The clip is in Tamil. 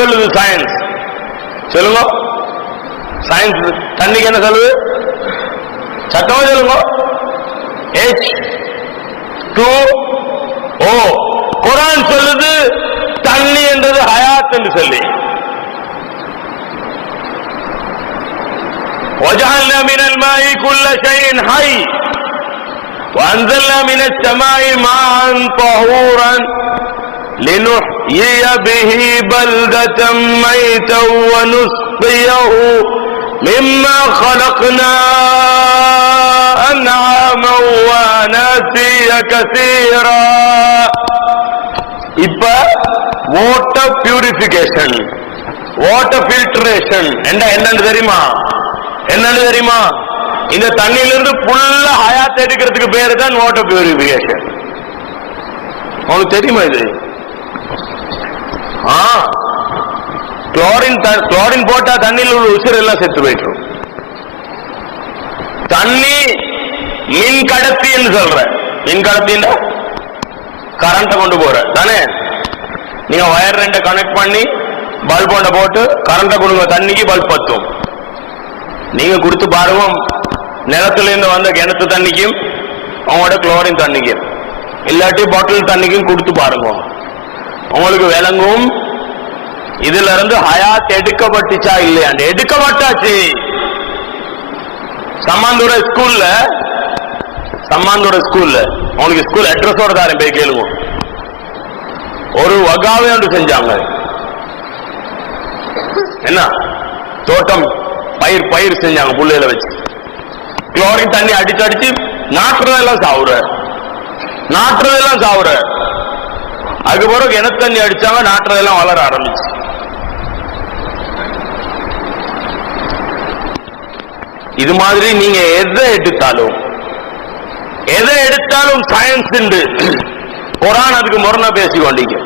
சொல்லுது சயின்ஸ்? சொல்லுங்க. சயின்ஸ் தண்ணிக்கு என்ன சொல்லுது? சத்தமா சொல்லுங்க. H2O. குர்ஆன் சொல்லுது தண்ணி என்றது ஹயாத் என்று சொல்லி. وجعلنا من الماء كل شيء حي وأنزلنا من السماء ماء طهورا لنحيي به بلدة ميتا ونسقيه مما خلقنا أنعاما وأناسيا كثيرا. இப்ப வாட்டர் பியூரிபிகேஷன், வாட்டர் ஃபில்டரேஷன் என்னன்னு தெரியுமா? என்னன்னு தெரியுமா? இந்த தண்ணியிலிருந்து ஃபுல்லா ஹயாத் எடுக்கிறதுக்கு பேரு தான் வாட்டர் பியூரிபிகேஷன். உங்களுக்கு தெரியுமா இது? குளோரின் போட்டா தண்ணியில் உள்ள உசிர் எல்லாம் செத்து போயிட்டு. தண்ணி மின் கடத்தி என்று சொல்ற. மின் கடத்தின்னா கரண்ட கொண்டு போற தானே. நீங்க வயர் ரெண்ட கனெக்ட் பண்ணி பல்ப் ஒன்றை போட்டு கரண்ட கொடுங்க, தண்ணிக்கு பல்ப் பத்தும். நீங்க கொடுத்து பாருங்க, நிலத்துல இருந்து வந்த கிணத்து தண்ணிக்கும் அவங்களோட குளோரின் தண்ணிக்கும் இல்லாட்டி பாட்டில் தண்ணிக்கும் கொடுத்து பாருங்க, உங்களுக்கு விளங்கும் இதுல இருந்து ஹயாத் எடுக்கப்பட்டுச்சா இல்லையா. எடுக்கப்பட்டாச்சு. சம்மாந்தூர ஸ்கூல்ல உங்களுக்கு ஸ்கூல் அட்ரஸோட தாரேன், போய் கேளுங்க. ஒரு வகாவை ஒன்று செஞ்சாங்க. என்ன தோட்டம் பயிர் செஞ்சாங்க புள்ளையில வச்சு. குளோரின் தண்ணி அடிச்சு நாட்டுறதெல்லாம் சாவுற. அதுக்கு பிறகு கிணத்து தண்ணி அடிச்சாங்க, நாட்டுறதெல்லாம் வளர ஆரம்பிச்சு. இது மாதிரி நீங்க எதை எடுத்தாலும் சயின்ஸ் உண்டு. குர்ஆன் அதுக்கு முரணா பேசிக்கொண்டீங்க.